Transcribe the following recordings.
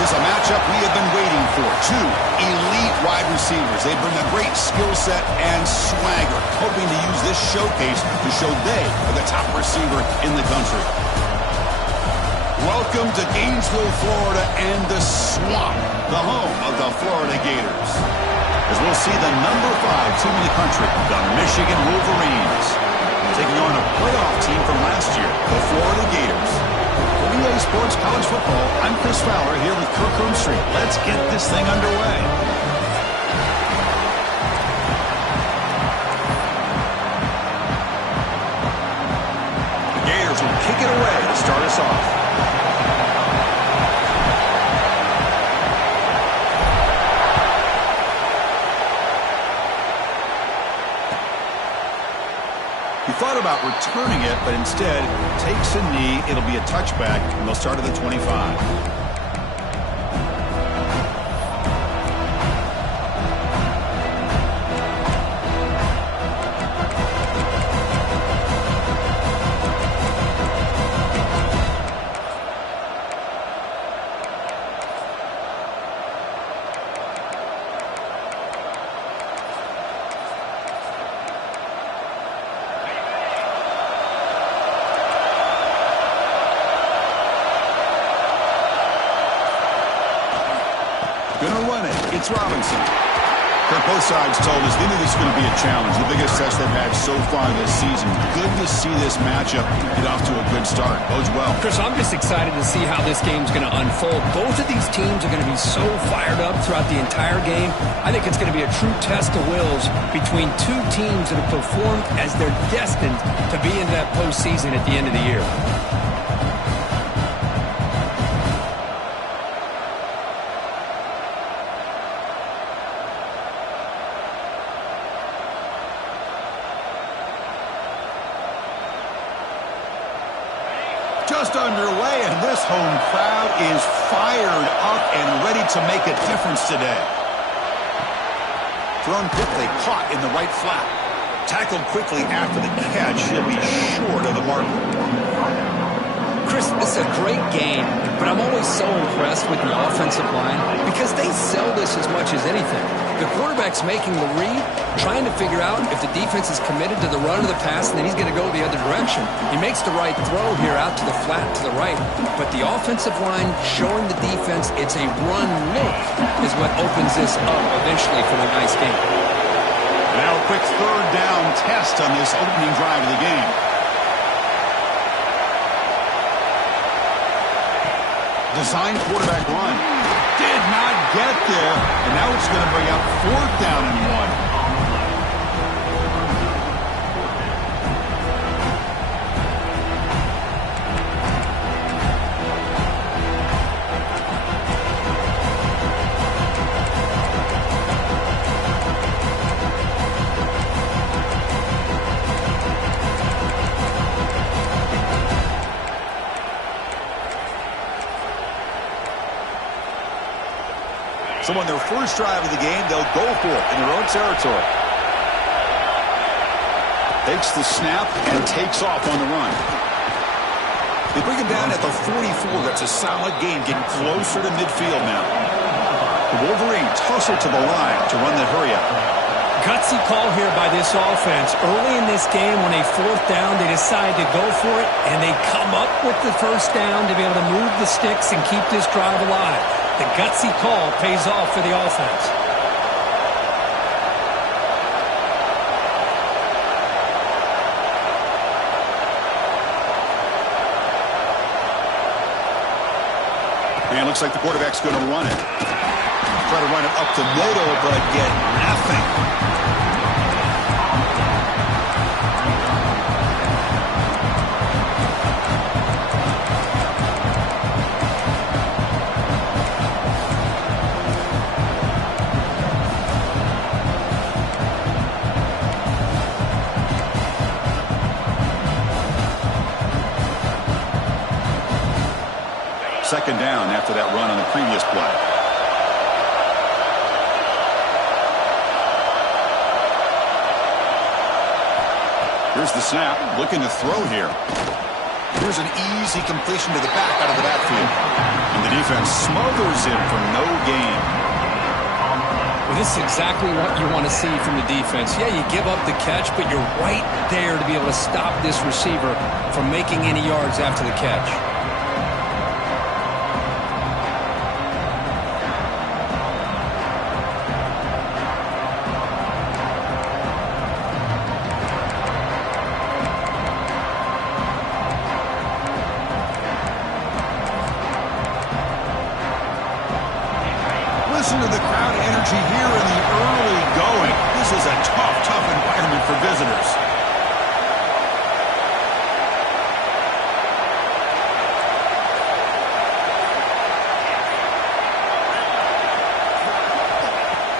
This is a matchup we have been waiting for. Two elite wide receivers. They bring a great skill set and swagger, hoping to use this showcase to show they are the top receiver in the country. Welcome to Gainesville, Florida, and the Swamp, the home of the Florida Gators. As we'll see the number 5 team in the country, the Michigan Wolverines, taking on a playoff team from last year, the Florida Gators. For EA Sports College Football, I'm Chris Fowler here with Kirk Street. Let's get this thing underway. The Gators will kick it away to start us off. He thought about returning it, but instead takes a knee. It'll be a touchback, and they'll start at the 25. Gonna run it. It's Robinson. Kirk, both sides told us they knew this was going to be a challenge. The biggest test they've had so far this season. Good to see this matchup get off to a good start. Bodes well. Chris, I'm just excited to see how this game's going to unfold. Both of these teams are going to be so fired up throughout the entire game. I think it's going to be a true test of wills between two teams that have performed as they're destined to be in that postseason at the end of the year. Just underway, and this home crowd is fired up and ready to make a difference today. Thrown quickly, caught in the right flat. Tackled quickly after the catch. He'll be short of the marker. Chris, this is a great game, but I'm always so impressed with the offensive line because they sell this as much as anything. The quarterback's making the read, trying to figure out if the defense is committed to the run or the pass, and then he's going to go the other direction. He makes the right throw here out to the flat to the right, but the offensive line showing the defense it's a run look is what opens this up eventually for a nice game. Now a quick third down test on this opening drive of the game. Design quarterback run. Did not get there, and now it's going to bring up 4th down and 1. So on their first drive of the game, they'll go for it in their own territory. Takes the snap and takes off on the run. They bring him down at the 44. That's a solid gain, getting closer to midfield now. The Wolverines hustle to the line to run the hurry-up. Gutsy call here by this offense. Early in this game, when they 4th down, they decide to go for it, and they come up with the first down to be able to move the sticks and keep this drive alive. The gutsy call pays off for the offense. And it looks like the quarterback's going to run it. Try to run it up the middle, but get nothing. Second down after that run on the previous play. Here's the snap, looking to throw here. here's an easy completion to the back out of the backfield. And the defense smothers him for no gain. Well, this is exactly what you want to see from the defense. Yeah, you give up the catch, but you're right there to be able to stop this receiver from making any yards after the catch. Listen to the crowd energy here in the early going. This is a tough environment for visitors.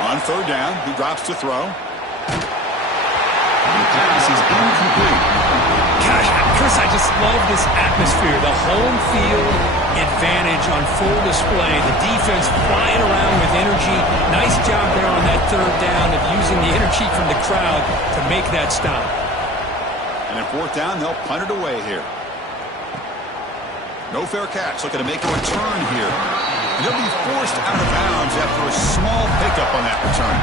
On third down, he drops to throw. The pass is incomplete. Gosh, Chris, I just love this atmosphere. The home field advantage on full display. The defense flying around with energy. Nice job there on that third down of using the energy from the crowd to make that stop. And at fourth down, they'll punt it away here. No fair catch. Looking to make a return here. And they'll be forced out of bounds after a small pickup on that return.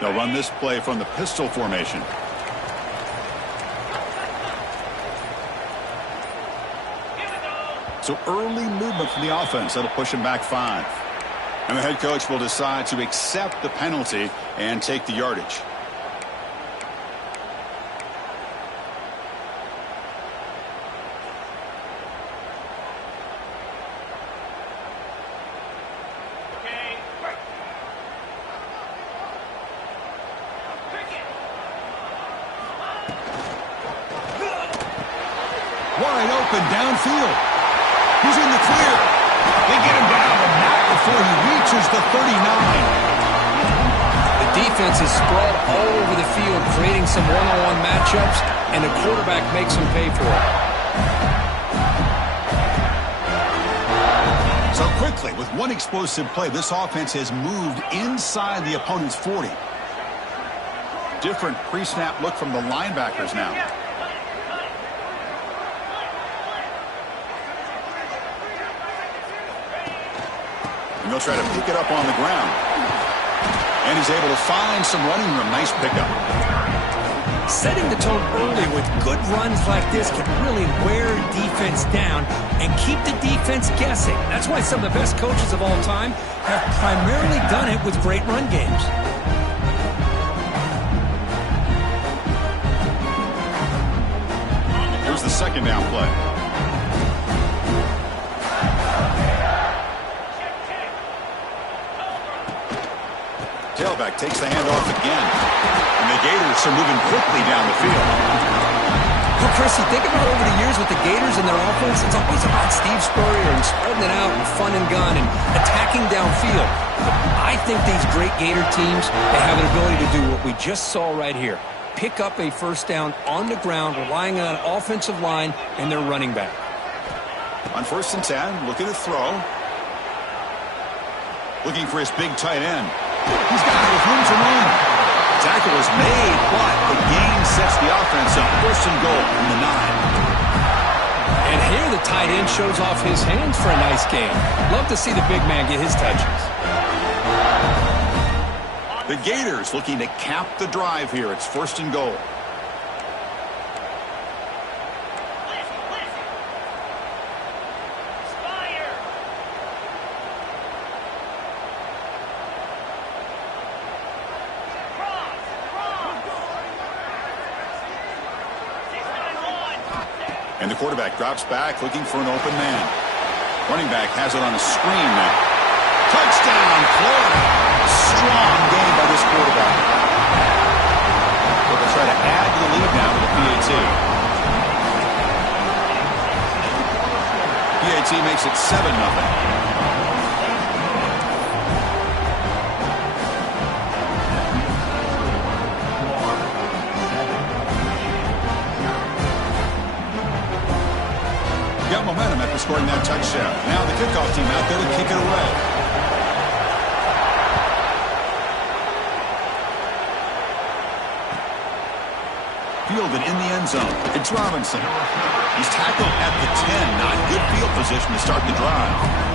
They'll run this play from the pistol formation. So early movement from the offense. That'll push him back 5. And the head coach will decide to accept the penalty and take the yardage. Wide open downfield. He's in the clear. They get him down, but not before he reaches the 39. The defense is spread all over the field, creating some one-on-one matchups, and the quarterback makes them pay for it. So quickly, with one explosive play, this offense has moved inside the opponent's 40. Different pre-snap look from the linebackers now. And they'll try to pick it up on the ground. And he's able to find some running room. Nice pickup. Setting the tone early with good runs like this can really wear defense down and keep the defense guessing. That's why some of the best coaches of all time have primarily done it with great run games. Here's the second down play. Tailback takes the handoff again. And the Gators are moving quickly down the field. Well, Chris, you think about over the years with the Gators and their offense, it's always about Steve Spurrier and spreading it out and fun and gun and attacking downfield. I think these great Gator teams, they have an ability to do what we just saw right here. Pick up a first down on the ground, relying on an offensive line and their running back. On 1st and 10, looking to throw. Looking for his big tight end. He's got it with room to run. Tackle is made, but the gain sets the offense up. 1st and goal from the 9. And here the tight end shows off his hands for a nice game. Love to see the big man get his touches. The Gators looking to cap the drive here. It's 1st and goal. And the quarterback drops back, looking for an open man. Running back has it on a screen now. Touchdown, Florida. Strong game by this quarterback. They'll try to add to the lead now with the PAT. PAT makes it 7-0. momentum after scoring that touchdown. Now the kickoff team out there to kick it away. Fielded in the end zone. It's Robinson. He's tackled at the 10. Not good field position to start the drive.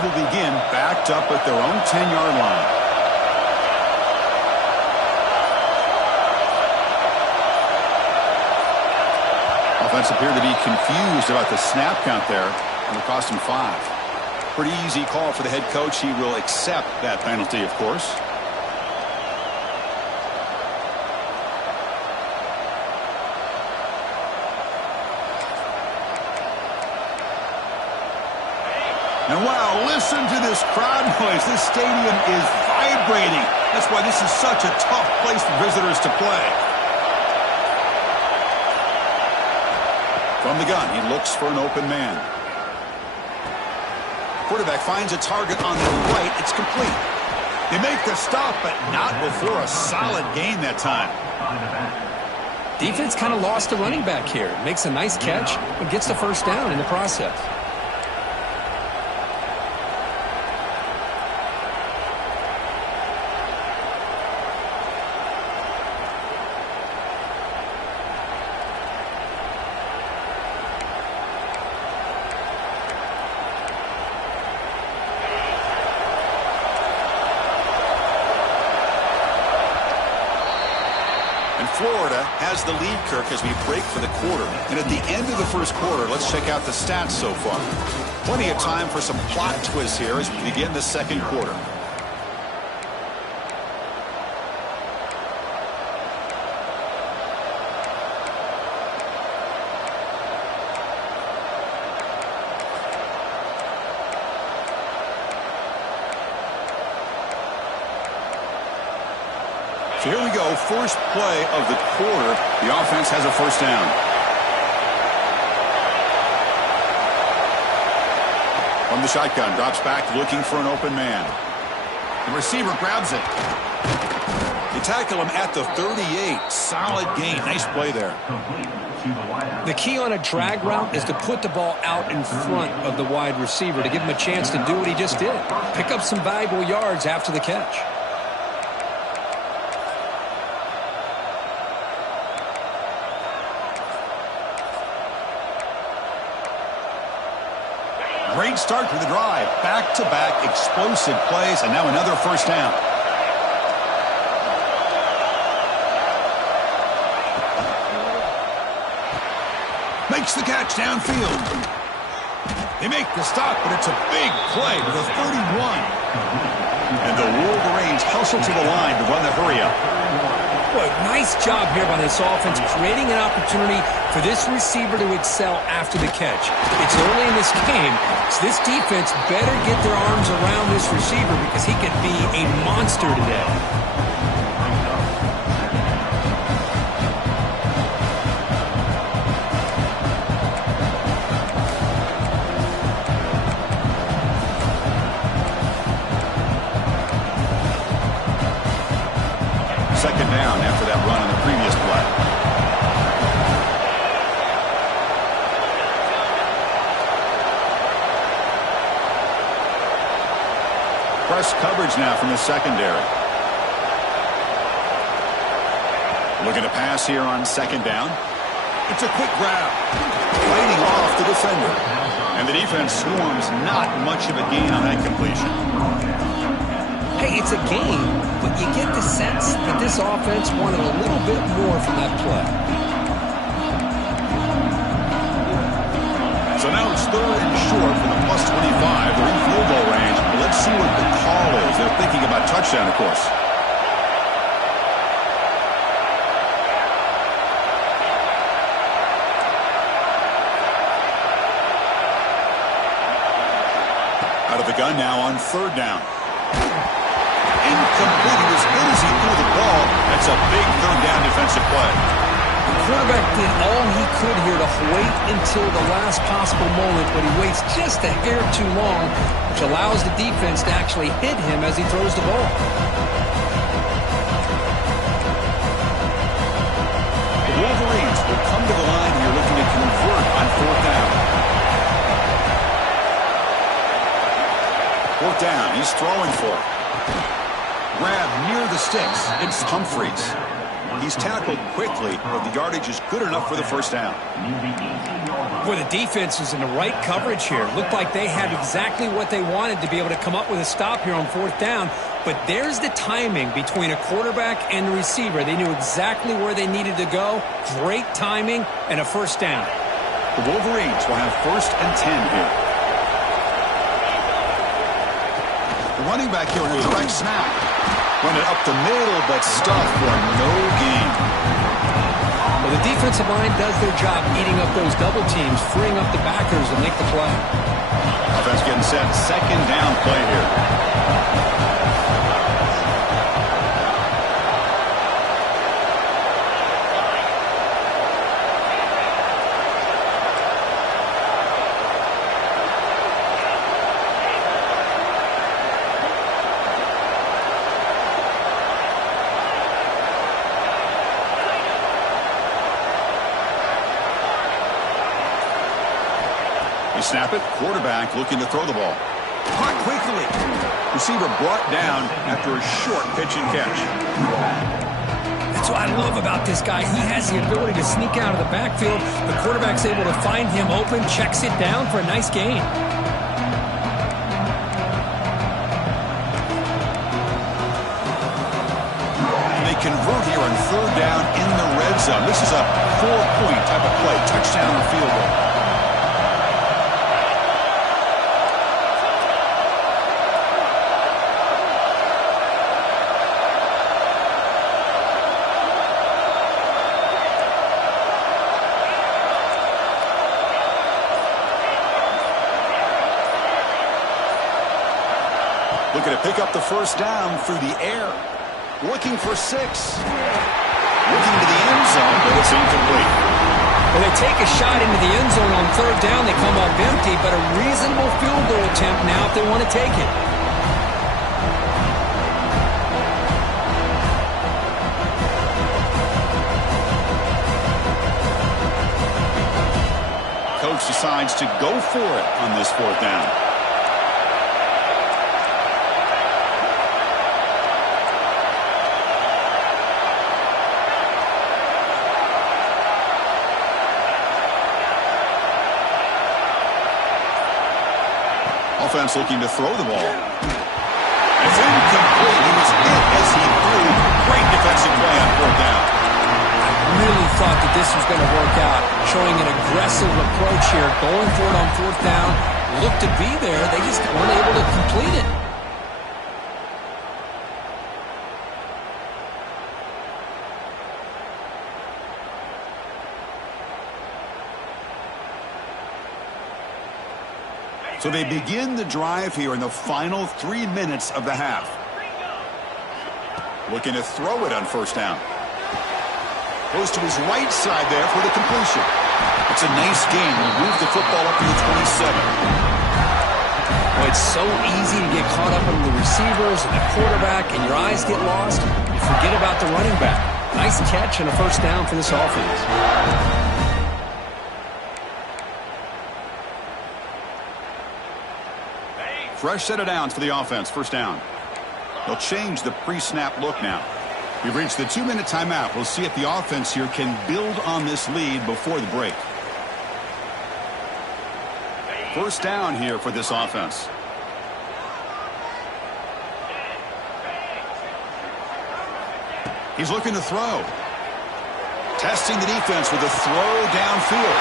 Will begin backed up at their own 10-yard line. Offense appeared to be confused about the snap count there, and it cost him 5. Pretty easy call for the head coach. He will accept that penalty, of course. And wow, listen to this crowd noise. This stadium is vibrating. That's why this is such a tough place for visitors to play. From the gun, he looks for an open man. Quarterback finds a target on the right. It's complete. They make the stop, but not before a solid gain that time. Defense kind of lost a running back here. Makes a nice catch, but gets the first down in the process. Florida has the lead, Kirk, as we break for the quarter. And at the end of the first quarter, let's check out the stats so far. Plenty of time for some plot twists here as we begin the second quarter. So here we go, first play of the quarter. The offense has a first down. From the shotgun, drops back, looking for an open man. The receiver grabs it. They tackle him at the 38. Solid gain. Nice play there. The key on a drag route is to put the ball out in front of the wide receiver to give him a chance to do what he just did. Pick up some valuable yards after the catch. Great start to the drive. Back-to-back explosive plays, and now another first down. Makes the catch downfield. They make the stop, but it's a big play to the 31. And the Wolverines hustle to the line to run the hurry-up. Boy, nice job here by this offense, creating an opportunity for this receiver to excel after the catch. It's early in this game, so this defense better get their arms around this receiver because he could be a monster today. Second down after that run on the previous play. Press coverage now from the secondary. Looking to pass here on second down. It's a quick grab. Fighting off the defender. And the defense swarms, not much of a gain on that completion. Hey, it's a game, but you get the sense that this offense wanted a little bit more from that play. So now it's third and short for the plus 25. They're in field goal range. Let's see what the call is. They're thinking about touchdown, of course. Out of the gun now on third down. Incomplete. As good as he threw the ball, that's a big third down defensive play. The quarterback did all he could here to wait until the last possible moment, but he waits just a hair too long, which allows the defense to actually hit him as he throws the ball. The Wolverines will come to the line here looking to convert on 4th down. 4th down, he's throwing for it. Grab near the sticks. It's Humphreys. He's tackled quickly, but the yardage is good enough for the 1st down. Boy, the defense is in the right coverage here. Looked like they had exactly what they wanted to be able to come up with a stop here on 4th down. But there's the timing between a quarterback and the receiver. They knew exactly where they needed to go. Great timing and a 1st down. The Wolverines will have 1st and 10 here. The running back here with a direct snap. Run it up the middle, but stuffed for no gain. Well, the defensive line does their job eating up those double teams, freeing up the backers to make the play. Offense getting set. 2nd down play here. Snap it. Quarterback looking to throw the ball. Caught quickly. Receiver brought down after a short pitch and catch. That's what I love about this guy. He has the ability to sneak out of the backfield. The quarterback's able to find him open, checks it down for a nice gain. And they convert here on 3rd down in the red zone. This is a 4-point type of play. Touchdown or field goal. Looking to pick up the 1st down through the air. Looking for 6. Looking to the end zone, but it's incomplete. Well, they take a shot into the end zone on 3rd down. They come up empty, but a reasonable field goal attempt now if they want to take it. Coach decides to go for it on this 4th down. Offense looking to throw the ball. It's incomplete. He was hit as he threw. Great defensive play on 4th down. I really thought that this was going to work out. Showing an aggressive approach here. Going for it on 4th down. Looked to be there. They just weren't able to complete it. So they begin the drive here in the final 3 minutes of the half. Looking to throw it on 1st down. Goes to his right side there for the completion. It's a nice game. He'll move the football up to the 27. Well, it's so easy to get caught up in the receivers and the quarterback, and your eyes get lost. You forget about the running back. Nice catch and a 1st down for this offense. Fresh set of downs for the offense. 1st down. They'll change the pre-snap look now. We've reached the 2-minute timeout. We'll see if the offense here can build on this lead before the break. 1st down here for this offense. He's looking to throw. Testing the defense with a throw downfield.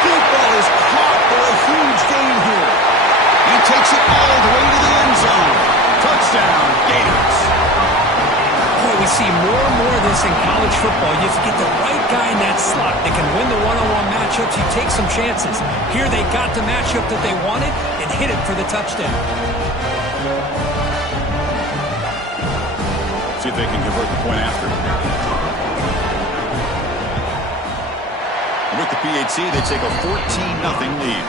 Deep ball is caught for a huge gain here. And takes it all the way to the end zone. Touchdown, Gators. Boy, we see more and more of this in college football. You have to get the right guy in that slot that can win the one-on-one matchups. You take some chances. Here they got the matchup that they wanted and hit it for the touchdown. See if they can convert the point after. the PAT, they take a 14-0 lead.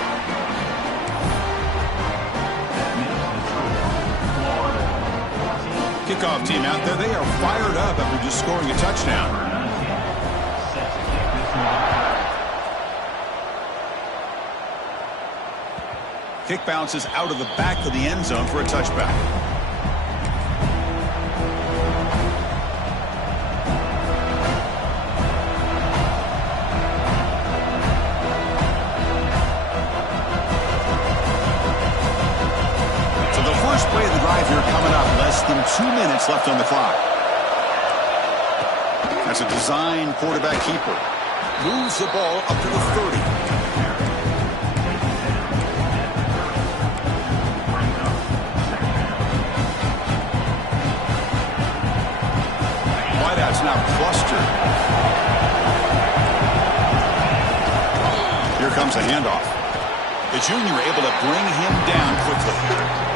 Kickoff team out there. They are fired up after just scoring a touchdown. Kick bounces out of the back of the end zone for a touchback. So the first play of the drive here coming up. Less than 2 minutes left on the clock. That's a design quarterback keeper. Moves the ball up to the 30. Wideout's now clustered. Here comes a handoff. The junior able to bring him down quickly.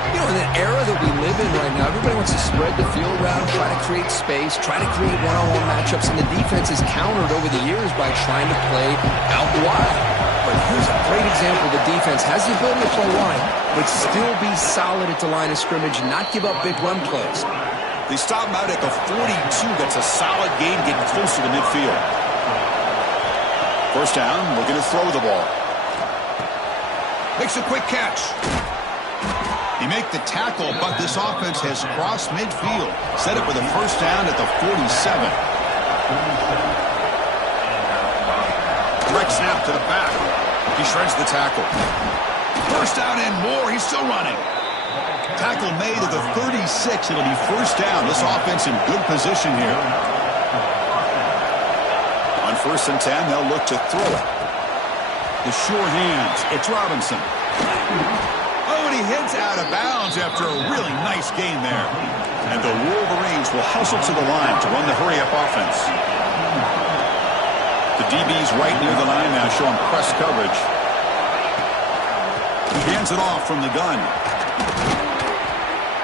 You know, in the era that we live in right now, everybody wants to spread the field around, try to create space, try to create one-on-one matchups, and the defense is countered over the years by trying to play out wide. But here's a great example. The defense has the ability to play wide, but still be solid at the line of scrimmage and not give up big run plays. They stop him out at the 42. That's a solid gain, getting closer to midfield. First down, looking to throw the ball. Makes a quick catch. He make the tackle, but this offense has crossed midfield. Set up with a first down at the 47. Direct snap to the back. He shreds the tackle. First down and more. He's still running. Tackle made at the 36. It'll be first down. This offense in good position here. On 1st and 10, they'll look to throw it. The sure hands. It's Robinson. Oh, and he heads out of bounds after a really nice gain there. And the Wolverines will hustle to the line to run the hurry-up offense. The DB's right near the line now, showing press coverage. He hands it off from the gun.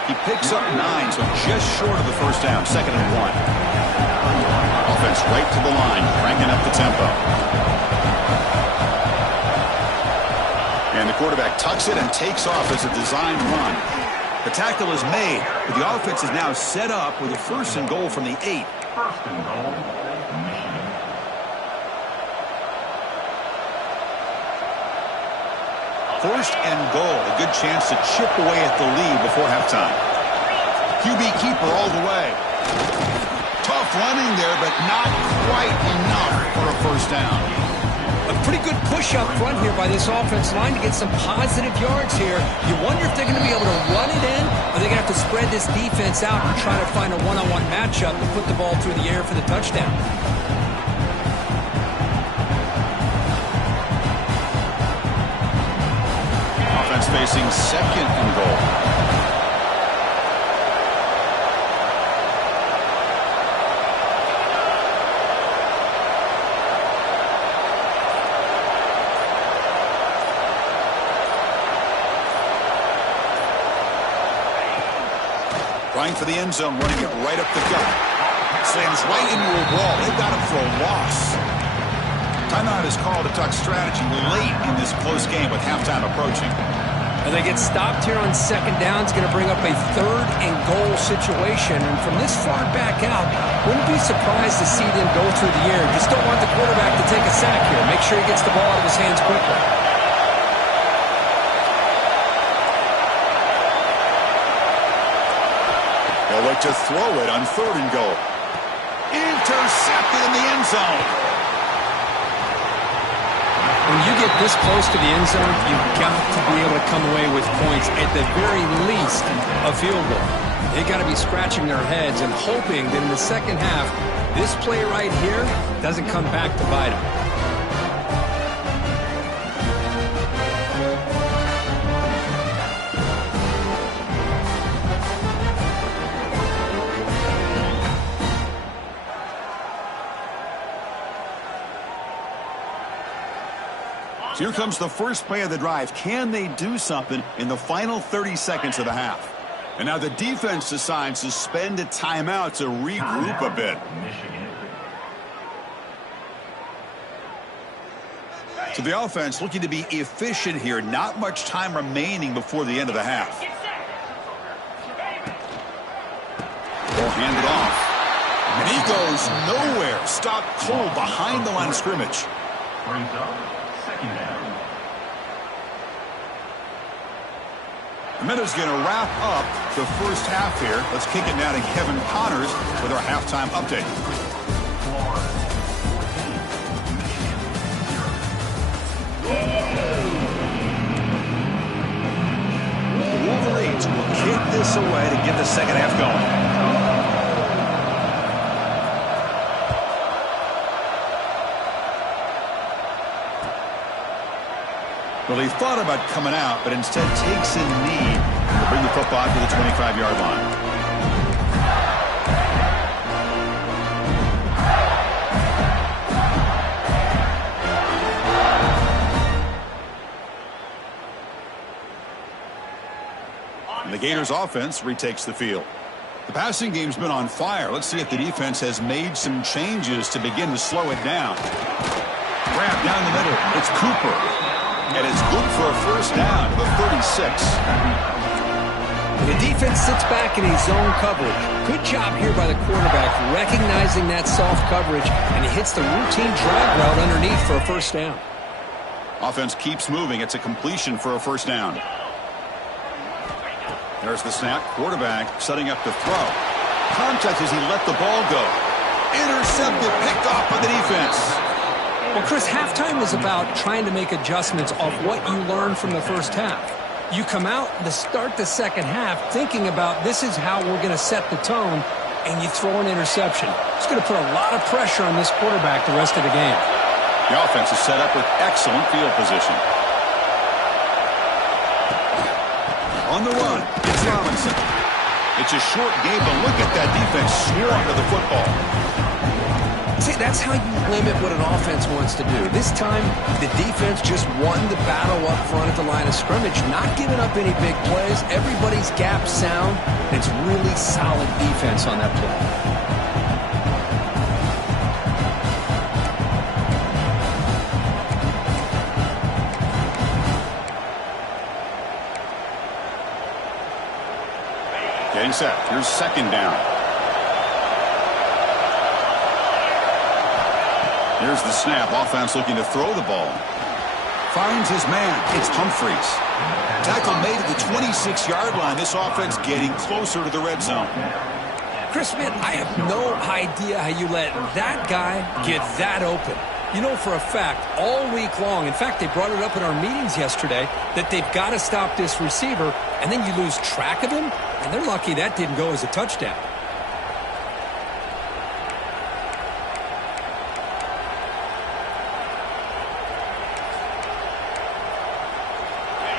He picks up 9, so just short of the first down. 2nd and 1. Offense right to the line, cranking up the tempo. And the quarterback tucks it and takes off as a design run. The tackle is made, but the offense is now set up with a 1st and goal from the 8. 1st and goal, Michigan. First and goal, a good chance to chip away at the lead before halftime. QB keeper all the way. Tough running there, but not quite enough for a first down. A pretty good push up front here by this offense line to get some positive yards here. You wonder if they're going to be able to run it in, or they're going to have to spread this defense out and try to find a one-on-one matchup to put the ball through the air for the touchdown. Offense facing 2nd and goal. Trying for the end zone, running it right up the gut. Slams right into a wall. They've got him for a loss. Timeout is called to talk strategy late in this close game with halftime approaching. And they get stopped here on 2nd down. It's going to bring up a 3rd and goal situation. And from this far back out, wouldn't be surprised to see them go through the air. Just don't want the quarterback to take a sack here. Make sure he gets the ball out of his hands quickly. They'll look to throw it on 3rd and goal. Intercepted in the end zone. When you get this close to the end zone, you've got to be able to come away with points, at the very least, a field goal. They got to be scratching their heads and hoping that in the second half, this play right here doesn't come back to bite them. So here comes the first play of the drive. Can they do something in the final 30 seconds of the half? And now the defense decides to spend a timeout to regroup a bit. So the offense looking to be efficient here. Not much time remaining before the end of the half. Ball handed off. And he goes nowhere. Stopped cold behind the line of scrimmage. Brings up second down. The minute's going to wrap up the first half here. Let's kick it now to Kevin Connors with our halftime update. The Wolverines will kick this away to get the second half going. Well, he thought about coming out, but instead takes a knee to bring the football to the 25-yard line. And the Gators offense retakes the field. The passing game's been on fire. Let's see if the defense has made some changes to begin to slow it down. Grab down the middle. It's Cooper. And it's good for a first down to the 36. The defense sits back in a zone coverage. Good job here by the quarterback recognizing that soft coverage, and he hits the routine drag route underneath for a first down. Offense keeps moving. It's a completion for a first down. There's the snap. Quarterback setting up to throw. Contact as he let the ball go. Intercepted, picked off by the defense. Well, Chris, halftime is about trying to make adjustments off what you learned from the first half. You come out to start the second half thinking about this is how we're going to set the tone, and you throw an interception. It's going to put a lot of pressure on this quarterback the rest of the game. The offense is set up with excellent field position. On the run, it's Robinson. It's a short game, but look at that defense swarm to the football. See, that's how you limit what an offense wants to do. This time, the defense just won the battle up front at the line of scrimmage, not giving up any big plays. Everybody's gap sound. It's really solid defense on that play. Getting set. Here's second down. Here's the snap. Offense looking to throw the ball. Finds his man. It's Humphreys. Tackle made at the 26-yard line. This offense getting closer to the red zone. Chris, man, I have no idea how you let that guy get that open. You know for a fact, all week long, in fact, they brought it up in our meetings yesterday, that they've got to stop this receiver, and then you lose track of him, and they're lucky that didn't go as a touchdown.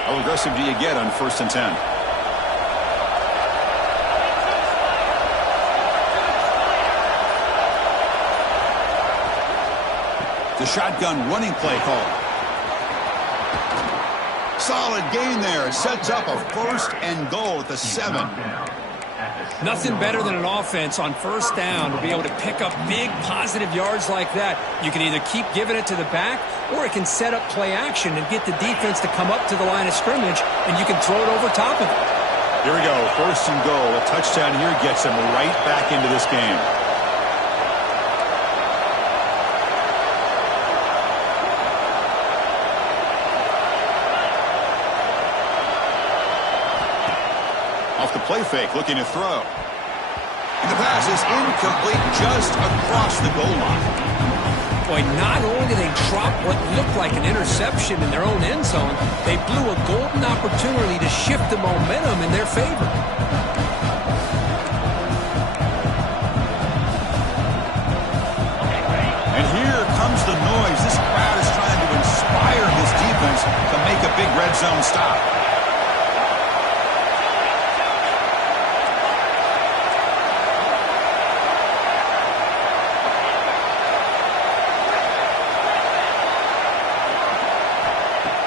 How aggressive do you get on 1st and 10? The shotgun running play call. Solid gain there. It sets up a 1st and goal at the 7. Nothing better than an offense on 1st down to be able to pick up big positive yards like that. You can either keep giving it to the back, or it can set up play action and get the defense to come up to the line of scrimmage, and you can throw it over top of it. Here we go. 1st and goal. A touchdown here gets them right back into this game. Off the play fake, looking to throw. And the pass is incomplete just across the goal line. Boy, not only did they drop what looked like an interception in their own end zone, they blew a golden opportunity to shift the momentum in their favor. And here comes the noise. This crowd is trying to inspire this defense to make a big red zone stop.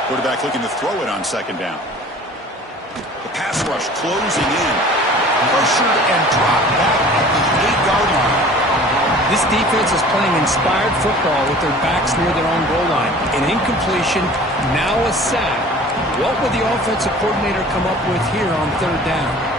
Quarterback looking to throw it on 2nd down. The pass rush closing in. Pressured and dropped back at the 8-yard line. This defense is playing inspired football with their backs near their own goal line. An incompletion, now a sack. What would the offensive coordinator come up with here on third down?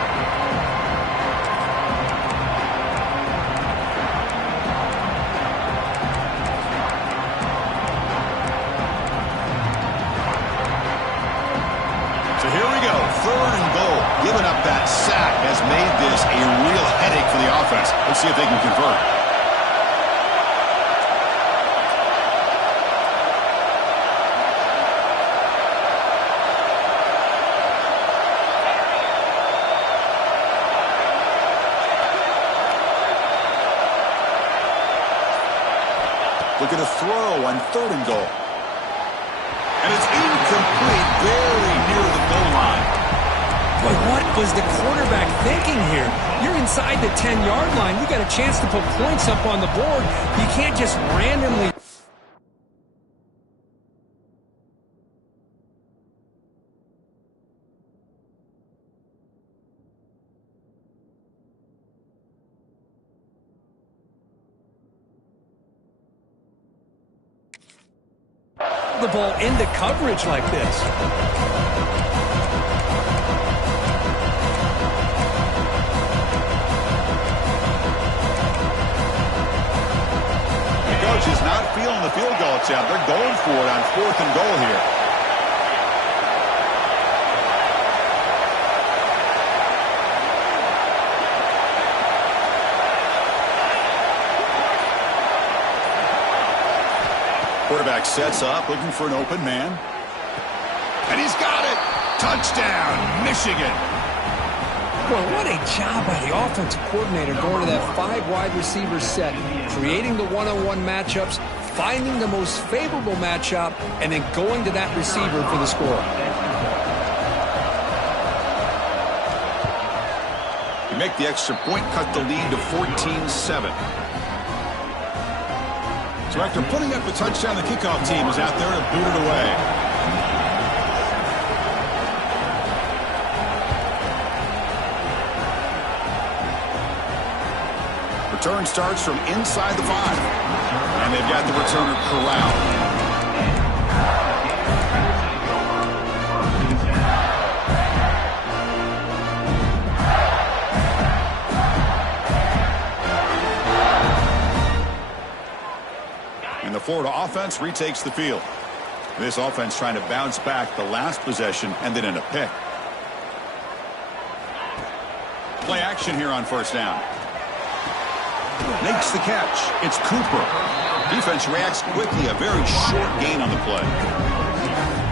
Giving up that sack has made this a real headache for the offense. Let's see if they can convert. Look at a throw on 3rd and goal. And it's incomplete, very near the goal line. Boy, what was the quarterback thinking here? You're inside the 10-yard line. You got a chance to put points up on the board. You can't just randomly... the ball into coverage like this. Coach is not feeling the field goal attempt. They're going for it on 4th and goal here. Quarterback sets up, looking for an open man. And he's got it! Touchdown, Michigan! Well, what a job by the offensive coordinator going to that 5 wide receiver set, creating the one-on-one matchups, finding the most favorable matchup, and then going to that receiver for the score. You make the extra point, cut the lead to 14-7. So after putting up the touchdown, the kickoff team is out there to boot it away. Return starts from inside the 5. And they've got the returner corralled. And the Florida offense retakes the field. This offense trying to bounce back the last possession and then in a pick. Play action here on 1st down. Makes the catch. It's Cooper. Defense reacts quickly. A very short gain on the play.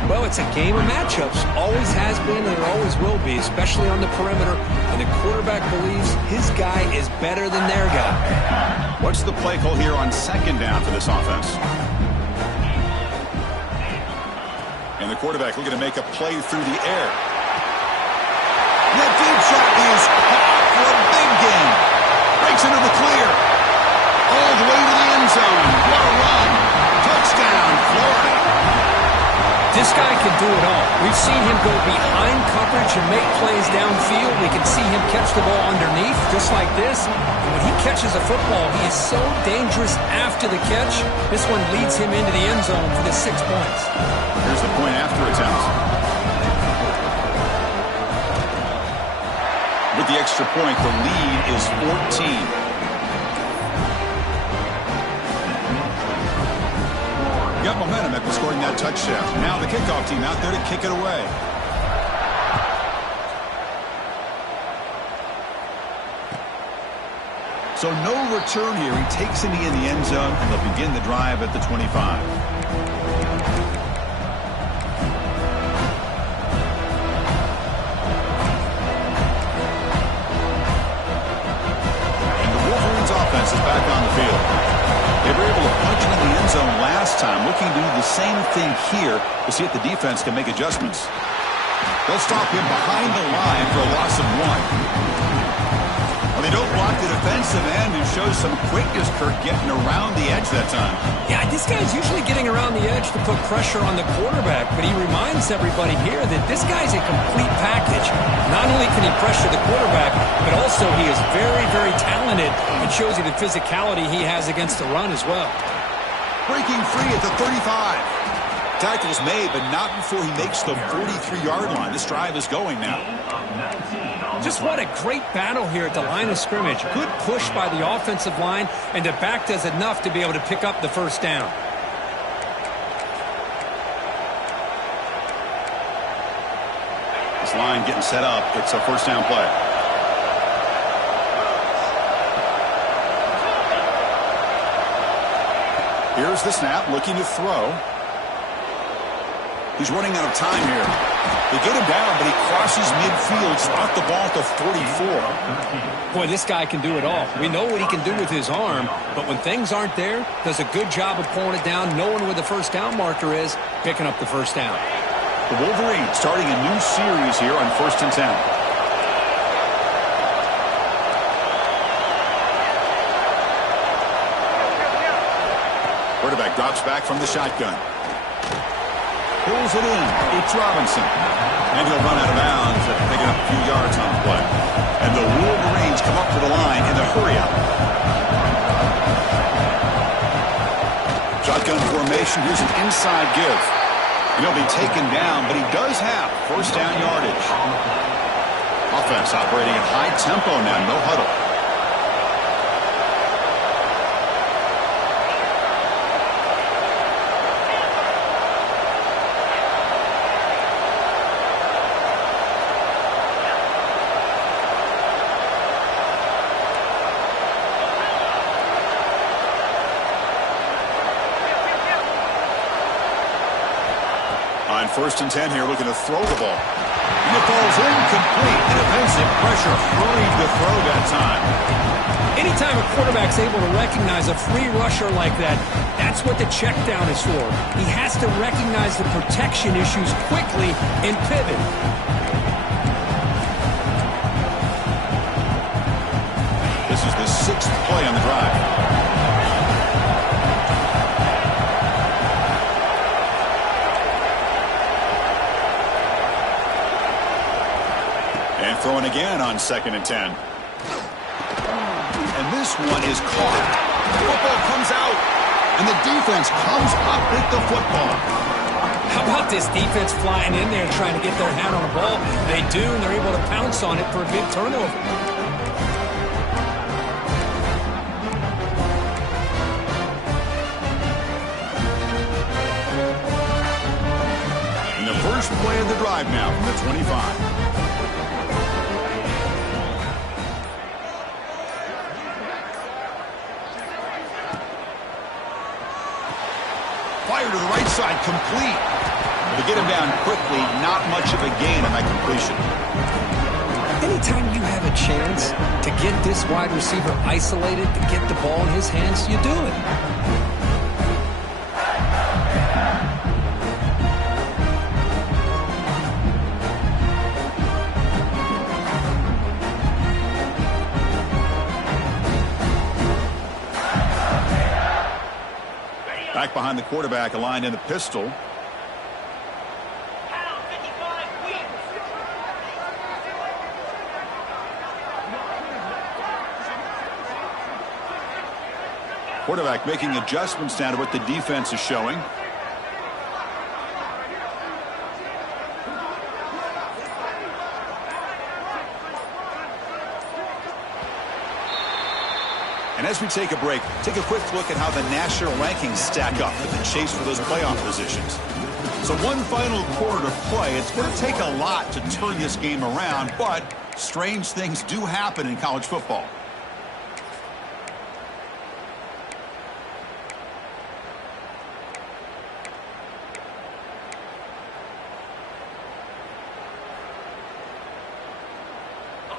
Well, it's a game of matchups. Always has been and it always will be, especially on the perimeter. And the quarterback believes his guy is better than their guy. What's the play call here on 2nd down for this offense? And the quarterback looking to make a play through the air. That deep shot is caught for a big gain. Breaks into the clear. All the way to the end zone. What a run. Touchdown, Florida. This guy can do it all. We've seen him go behind coverage and make plays downfield. We can see him catch the ball underneath, just like this. And when he catches a football, he is so dangerous after the catch. This one leads him into the end zone for the 6 points. Here's the point after attempt. With the extra point, the lead is 14. Got momentum after scoring that touchdown. Now the kickoff team out there to kick it away. So no return here. He takes it in the end zone, and they'll begin the drive at the 25. Offense is back on the field. They were able to punch it in the end zone last time, looking to do the same thing here to see if the defense can make adjustments. They'll stop him behind the line for a loss of 1. Well, they don't block the defensive end and show some quickness, Kirk, getting around the edge that time. Yeah, this guy's usually getting around the edge to put pressure on the quarterback, but he reminds everybody here that this guy's a complete package. Not only can he pressure the quarterback, but also he is very, very talented and shows you the physicality he has against the run as well. Breaking free at the 35. Tackle's made, but not before he makes the 43-yard line. This drive is going now. Just what a great battle here at the line of scrimmage. Good push by the offensive line, and the back does enough to be able to pick up the first down. This line getting set up. It's a first down play. Here's the snap, looking to throw. He's running out of time here. They get him down, but he crosses midfield, spot the ball at the 44. Boy, this guy can do it all. We know what he can do with his arm, but when things aren't there, does a good job of pulling it down, knowing where the first down marker is, picking up the first down. The Wolverines starting a new series here on 1st and 10. Quarterback drops back from the shotgun. Pulls it in. It's Robinson. And he'll run out of bounds after picking up a few yards on the play. And the Wolverines come up to the line in the hurry-up. Shotgun formation. Here's an inside give. And he'll be taken down, but he does have first down yardage. Offense operating at high tempo now. No huddle. On 1st and 10 here, looking to throw the ball. And it falls incomplete. The defensive pressure hurried the throw that time. Anytime a quarterback's able to recognize a free rusher like that, that's what the check down is for. He has to recognize the protection issues quickly and pivot. This is the 6th play on the drive. Throwing again on 2nd and 10. And this one is caught. Football comes out. And the defense comes up with the football. How about this defense flying in there trying to get their hand on the ball? They do, and they're able to pounce on it for a big turnover. And the first play of the drive now from the 25. Fire to the right side, complete. To get him down quickly, not much of a gain on that completion. Anytime you have a chance to get this wide receiver isolated, to get the ball in his hands, you do it. Back behind the quarterback, aligned in the pistol. Quarterback making adjustments now to what the defense is showing. And as we take a break, take a quick look at how the national rankings stack up in the chase for those playoff positions. So one final quarter to play. It's going to take a lot to turn this game around, but strange things do happen in college football.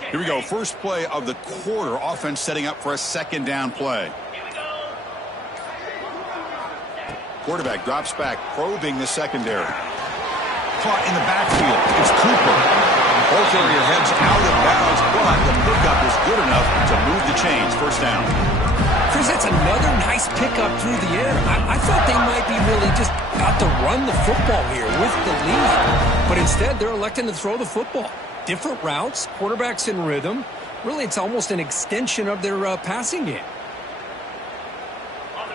Here we go. First play of the quarter. Offense setting up for a 2nd down play. Quarterback drops back, probing the secondary. Caught in the backfield. It's Cooper. Ball carrier heads out of bounds, but the pickup is good enough to move the chains. First down. Chris, that's another nice pickup through the air. I thought they might be really just about to run the football here with the lead. But instead, they're electing to throw the football. Different routes, quarterbacks in rhythm. Really, it's almost an extension of their passing game.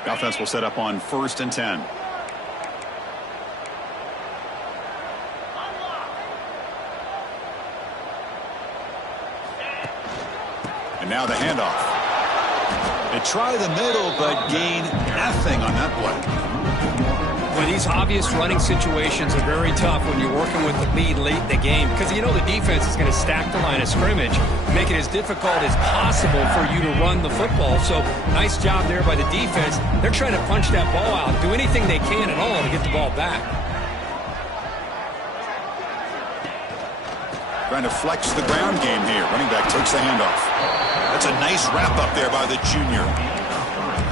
The offense will set up on 1st and 10. And now the handoff. They try the middle, but gain nothing on that play. Well, these obvious running situations are very tough when you're working with the lead late in the game because you know the defense is going to stack the line of scrimmage, make it as difficult as possible for you to run the football. So nice job there by the defense. They're trying to punch that ball out, do anything they can at all to get the ball back. Trying to flex the ground game here. Running back takes the handoff. That's a nice wrap up there by the junior.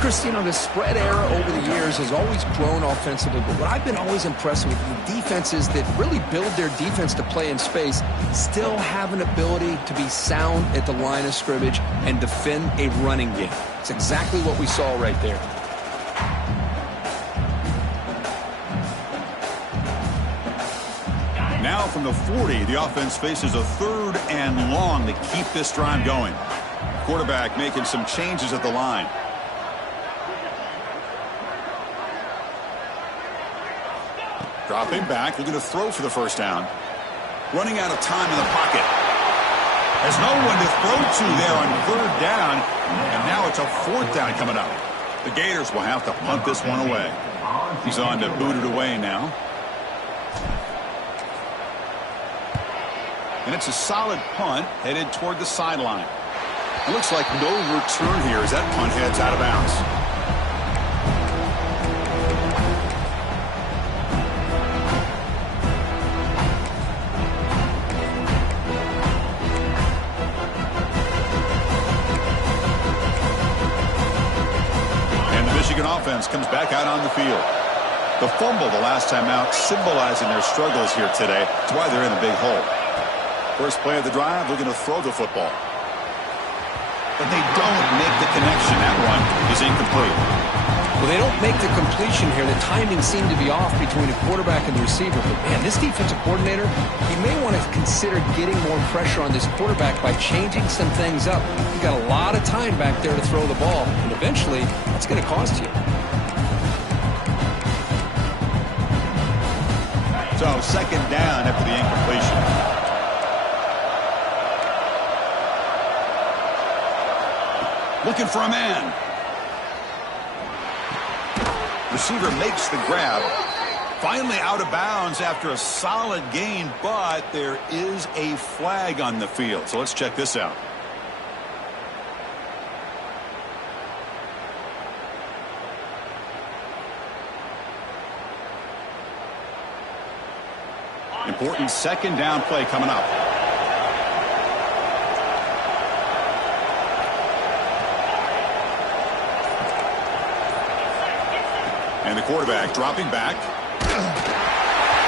Chris, you know, the spread era over the years has always grown offensively, but what I've been always impressed with the defenses that really build their defense to play in space still have an ability to be sound at the line of scrimmage and defend a running game. It's exactly what we saw right there. Now from the 40, the offense faces a 3rd and long to keep this drive going. Quarterback making some changes at the line. Dropping back, looking to throw for the first down. Running out of time in the pocket. Has no one to throw to there on 3rd down. And now it's a 4th down coming up. The Gators will have to punt this one away. He's on to boot it away now. And it's a solid punt headed toward the sideline. It looks like no return here as that punt heads out of bounds. And the Michigan offense comes back out on the field. The fumble the last time out symbolizing their struggles here today. That's why they're in a big hole. First play of the drive, looking to throw the football. But they don't make the connection. That one is incomplete. Well, they don't make the completion here. The timing seemed to be off between the quarterback and the receiver. But, man, this defensive coordinator, he may want to consider getting more pressure on this quarterback by changing some things up. You've got a lot of time back there to throw the ball, and eventually that's going to cost you. So, 2nd down after the incompletion. Looking for a man. Receiver makes the grab. Finally out of bounds after a solid gain, but there is a flag on the field. So let's check this out. Important 2nd down play coming up. And the quarterback dropping back.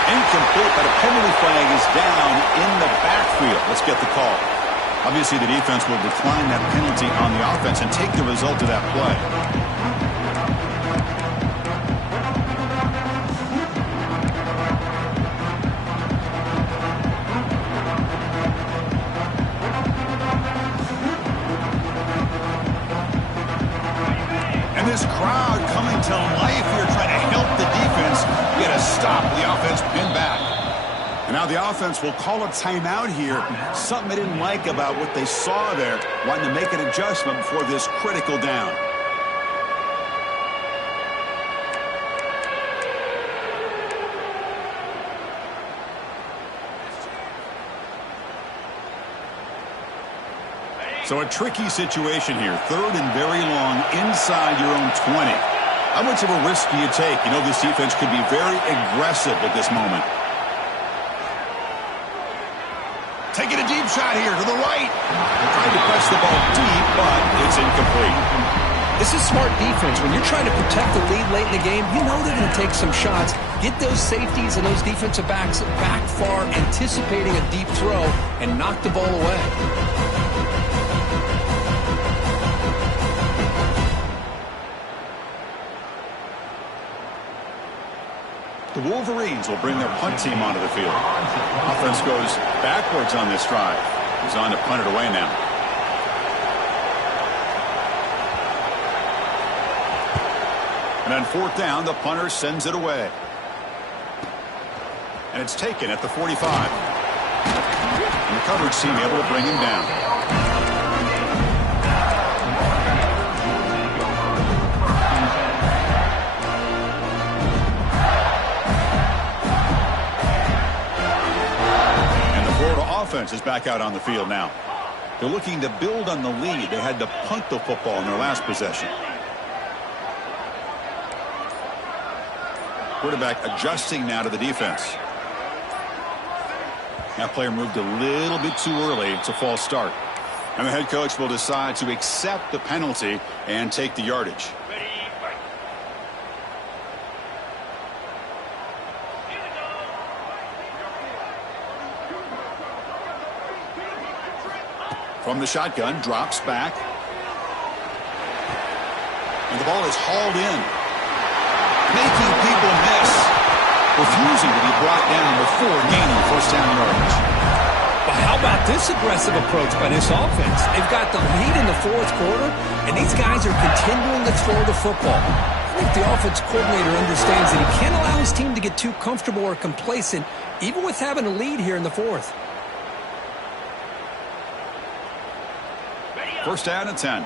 Incomplete, but a penalty flag is down in the backfield. Let's get the call. Obviously, the defense will decline that penalty on the offense and take the result of that play. This crowd coming to life here, trying to help the defense get a stop. The offense pinned back. And now the offense will call a timeout here. Something they didn't like about what they saw there. Wanting to make an adjustment before this critical down. So a tricky situation here. 3rd and very long inside your own 20. How much of a risk do you take? You know this defense could be very aggressive at this moment. Taking a deep shot here to the right. Trying to press the ball deep, but it's incomplete. This is smart defense. When you're trying to protect the lead late in the game, you know they're going to take some shots, get those safeties and those defensive backs back far, anticipating a deep throw, and knock the ball away. The Wolverines will bring their punt team onto the field. Offense goes backwards on this drive. He's on to punt it away now. And on fourth down, the punter sends it away. And it's taken at the 45. And the coverage team able to bring him down. And the Florida offense is back out on the field now. They're looking to build on the lead. They had to punt the football in their last possession. Quarterback adjusting now to the defense. That player moved a little bit too early. It's a false start. And the head coach will decide to accept the penalty and take the yardage. From the shotgun, drops back. And the ball is hauled in. Making people miss. Refusing to be brought down before gaining first down yardage. But how about this aggressive approach by this offense? They've got the lead in the fourth quarter, and these guys are continuing to throw the football. I think the offense coordinator understands that he can't allow his team to get too comfortable or complacent, even with having a lead here in the fourth. First down and 10.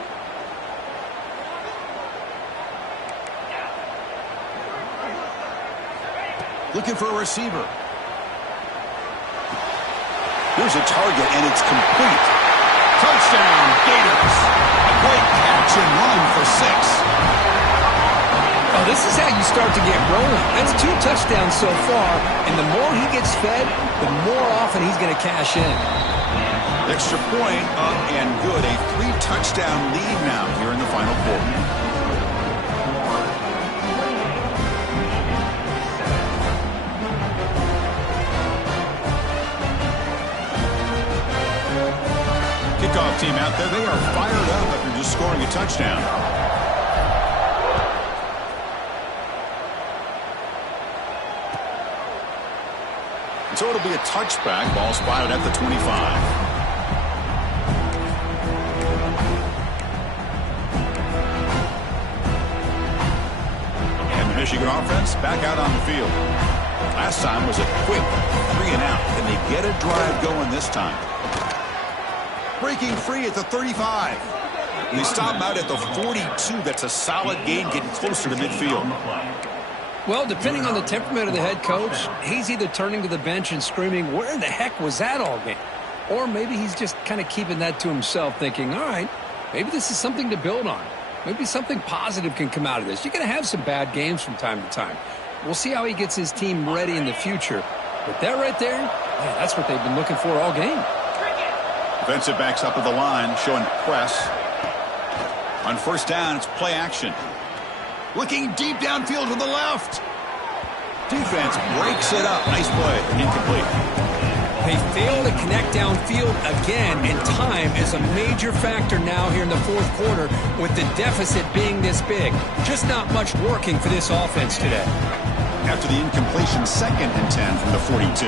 Looking for a receiver. Here's a target, and it's complete. Touchdown, Gators. A great catch and run for 6. Oh, this is how you start to get rolling. That's 2 touchdowns so far, and the more he gets fed, the more often he's going to cash in. Extra point up and good. A 3-touchdown lead now here in the final quarter. Kickoff team out there. They are fired up after just scoring a touchdown. And so it'll be a touchback. Ball spotted at the 25. And the Michigan offense back out on the field. Last time was a quick 3-and-out. Can they get a drive going this time? Breaking free at the 35. And they stop him out at the 42. That's a solid gain, getting closer to midfield. Well, depending on the temperament of the head coach, he's either turning to the bench and screaming, where the heck was that all game? Or maybe he's just kind of keeping that to himself, thinking, all right, maybe this is something to build on. Maybe something positive can come out of this. You're going to have some bad games from time to time. We'll see how he gets his team ready in the future. But that right there, man, that's what they've been looking for all game. Defensive backs up at the line, showing press. On first down, it's play action. Looking deep downfield to the left. Defense breaks it up. Nice play. Incomplete. They fail to connect downfield again, and time is a major factor now here in the fourth quarter with the deficit being this big. Just not much working for this offense today. After the incompletion, 2nd and 10 from the 42.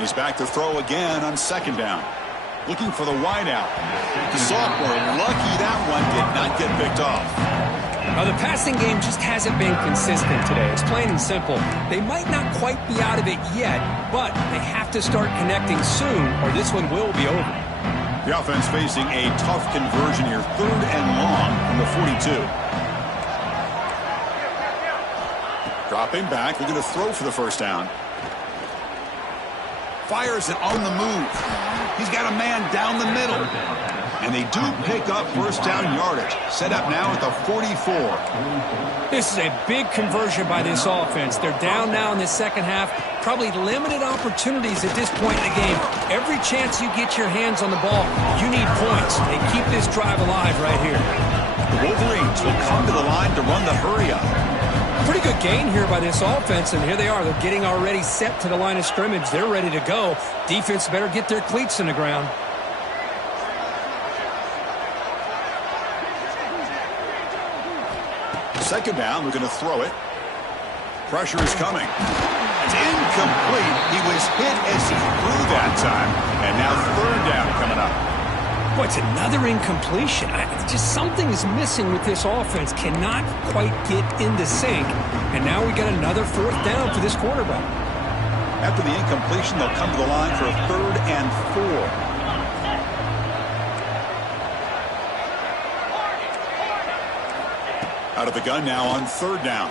He's back to throw again on 2nd down. Looking for the wideout. The sophomore, lucky that one did not get picked off. Now, the passing game just hasn't been consistent today. It's plain and simple. They might not quite be out of it yet, but they have to start connecting soon, or this one will be over. The offense facing a tough conversion here. 3rd and long from the 42. Dropping back, looking to throw for the first down. Fires it on the move. He's got a man down the middle. And they do pick up first down yardage. Set up now at the 44. This is a big conversion by this offense. They're down now in the second half. Probably limited opportunities at this point in the game. Every chance you get your hands on the ball, you need points. And keep this drive alive right here. The Wolverines will come to the line to run the hurry-up. Pretty good gain here by this offense, and here they are. They're getting already set to the line of scrimmage. They're ready to go. Defense better get their cleats in the ground. Second down, we're going to throw it. Pressure is coming. It's incomplete. He was hit as he threw that time. And now third down coming up. Boy, it's another incompletion. Just something is missing with this offense. Cannot quite get into sync. And now we got another fourth down for this quarterback. After the incompletion, they'll come to the line for a 3rd and 4. Out of the gun now on 3rd down.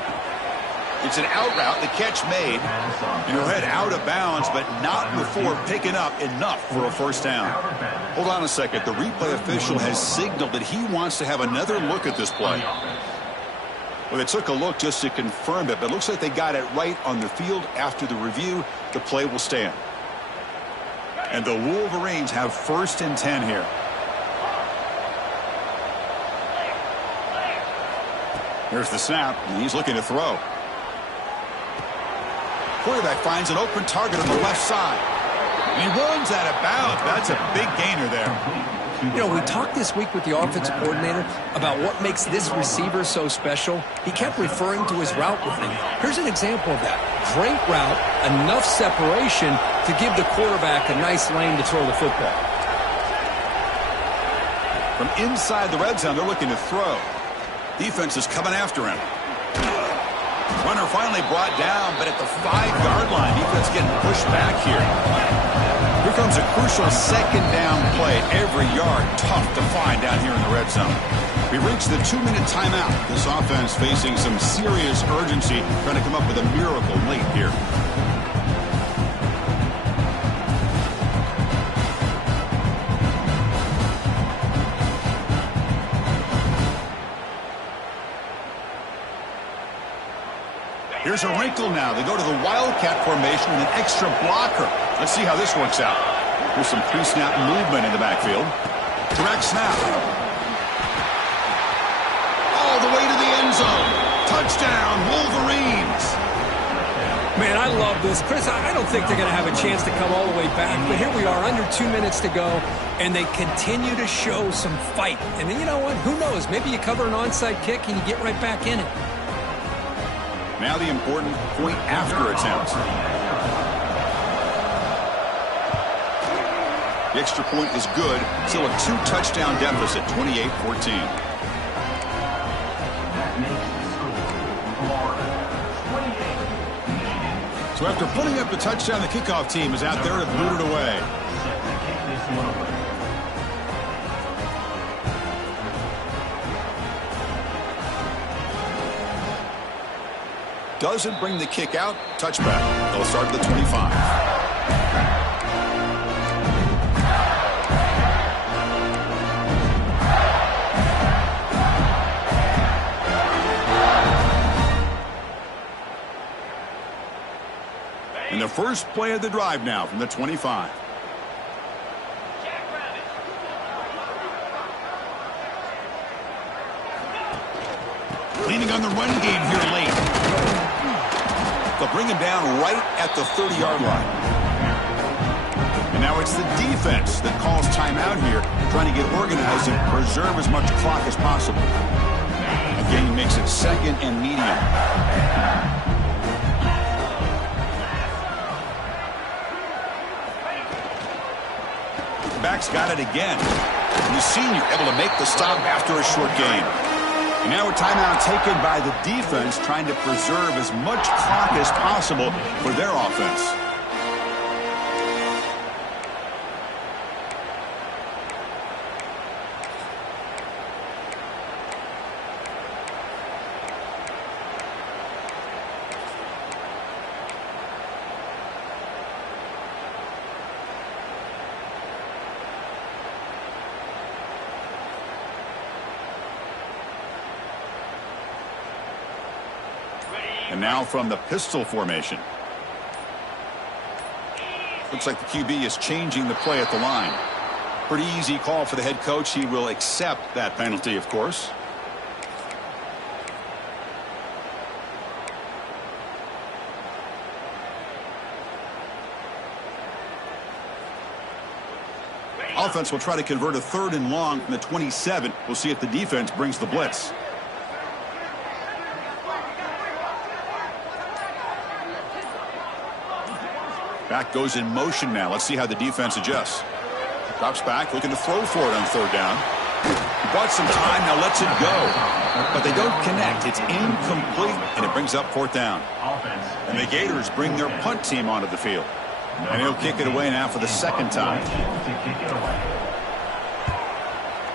It's an out route, the catch made. And he'll head out of bounds, but not before picking up enough for a first down. Hold on a second. The replay official has signaled that he wants to have another look at this play. Well, they took a look just to confirm it, but it looks like they got it right on the field. After the review, the play will stand. And the Wolverines have 1st and 10 here. Here's the snap, and he's looking to throw. Quarterback finds an open target on the left side. And he runs out of bounds. That's a big gainer there. You know, we talked this week with the offensive coordinator about what makes this receiver so special. He kept referring to his route with him. Here's an example of that. Great route, enough separation to give the quarterback a nice lane to throw the football. From inside the red zone, they're looking to throw. Defense is coming after him. Runner finally brought down, but at the 5-yard line, defense getting pushed back here. Here comes a crucial 2nd down play. Every yard tough to find down here in the red zone. We reached the 2-minute timeout. This offense facing some serious urgency, trying to come up with a miracle late here. Here's a wrinkle now. They go to the Wildcat formation with an extra blocker. Let's see how this works out. Here's some pre-snap movement in the backfield. Direct snap. All the way to the end zone. Touchdown, Wolverines. Man, I love this. Chris, I don't think they're going to have a chance to come all the way back, but here we are, under 2 minutes to go, and they continue to show some fight. And then, you know what? Who knows? Maybe you cover an onside kick and you get right back in it. Now the important point after attempt. The extra point is good. Still a 2-touchdown deficit, 28-14. So after putting up the touchdown, the kickoff team is out there to boot it away. Doesn't bring the kick out. Touchback. They'll start at the 25. And the first play of the drive now from the 25. Leaning on the run game here late. They'll bring him down right at the 30-yard line. And now it's the defense that calls timeout here, trying to get organized and preserve as much clock as possible. Again, he makes it 2nd and medium. Back's got it again. And the senior able to make the stop after a short gain. And now a timeout taken by the defense, trying to preserve as much clock as possible for their offense. And now from the pistol formation. Looks like the QB is changing the play at the line. Pretty easy call for the head coach. He will accept that penalty, of course. Offense will try to convert a 3rd and long from the 27. We'll see if the defense brings the blitz. Back goes in motion now. Let's see how the defense adjusts. Drops back, looking to throw for it on 3rd down. He bought some time, now lets it go. But they don't connect. It's incomplete, and it brings up 4th down. And the Gators bring their punt team onto the field. And he'll kick it away now for the 2nd time.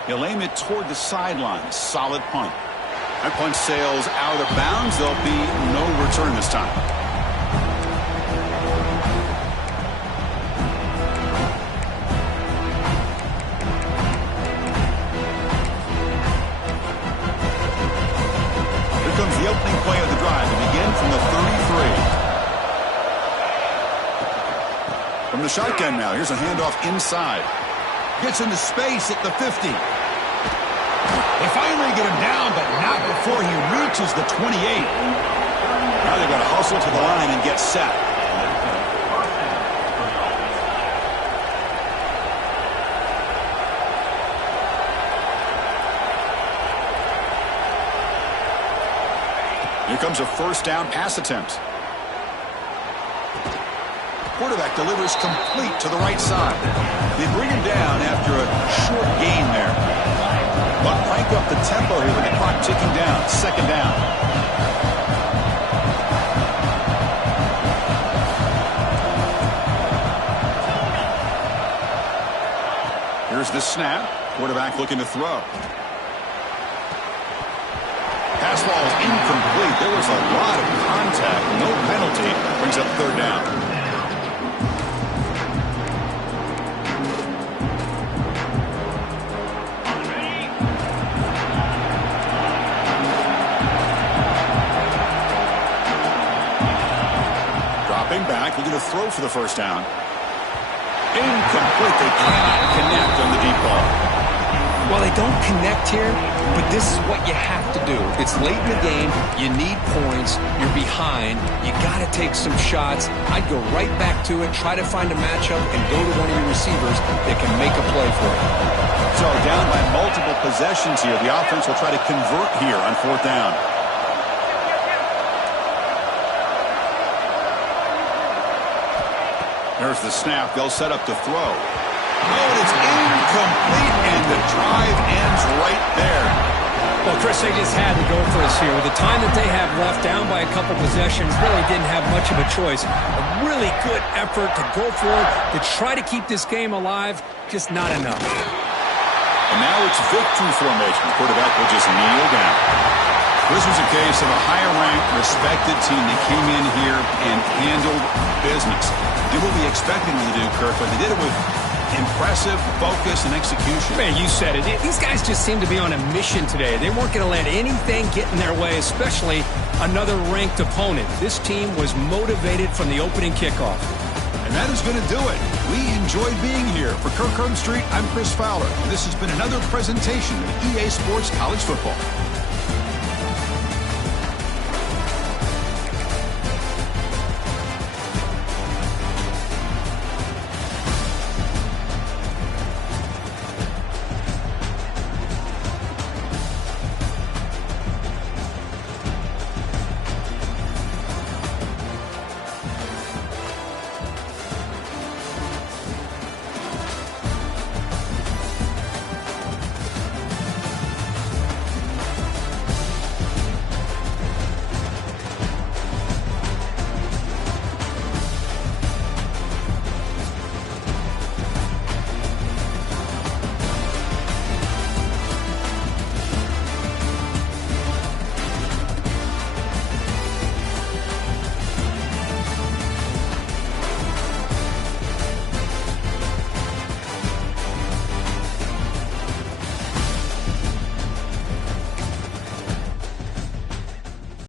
He'll aim it toward the sideline. Solid punt. That punt sails out of bounds. There'll be no return this time. Here comes the opening play of the drive. To begin from the 33. From the shotgun now, here's a handoff inside. Gets into space at the 50. They finally get him down, but not before he reaches the 28. Now they've got to hustle to the line and get set. Here comes a 1st down pass attempt. Quarterback delivers complete to the right side. They bring him down after a short gain there. But crank up the tempo here with the clock ticking down. 2nd down. Here's the snap. Quarterback looking to throw. Pass ball is incomplete. There was a lot of contact. No penalty. Brings up 3rd down. Back, looking to throw for the 1st down. Incomplete. They cannot connect on the deep ball. Well, they don't connect here, but this is what you have to do. It's late in the game. You need points. You're behind. You got to take some shots. I'd go right back to it, try to find a matchup, and go to one of your receivers that can make a play for you. So down by multiple possessions here. The offense will try to convert here on 4th down. There's the snap. They'll set up to throw. Oh, and it's incomplete, and the drive ends right there. Well, Chris, they just had to go for us here. With the time that they have left, down by a couple possessions, really didn't have much of a choice. A really good effort to go for it, to try to keep this game alive, just not enough. And now it's victory formation. The quarterback will just kneel down. This was a case of a higher-ranked, respected team that came in here and handled business. Did what we expected them to do, Kirk, but they did it with impressive focus and execution. Man, you said it. These guys just seem to be on a mission today. They weren't going to let anything get in their way, especially another ranked opponent. This team was motivated from the opening kickoff. And that is going to do it. We enjoyed being here. For Kirk Street, I'm Chris Fowler. And this has been another presentation of EA Sports College Football.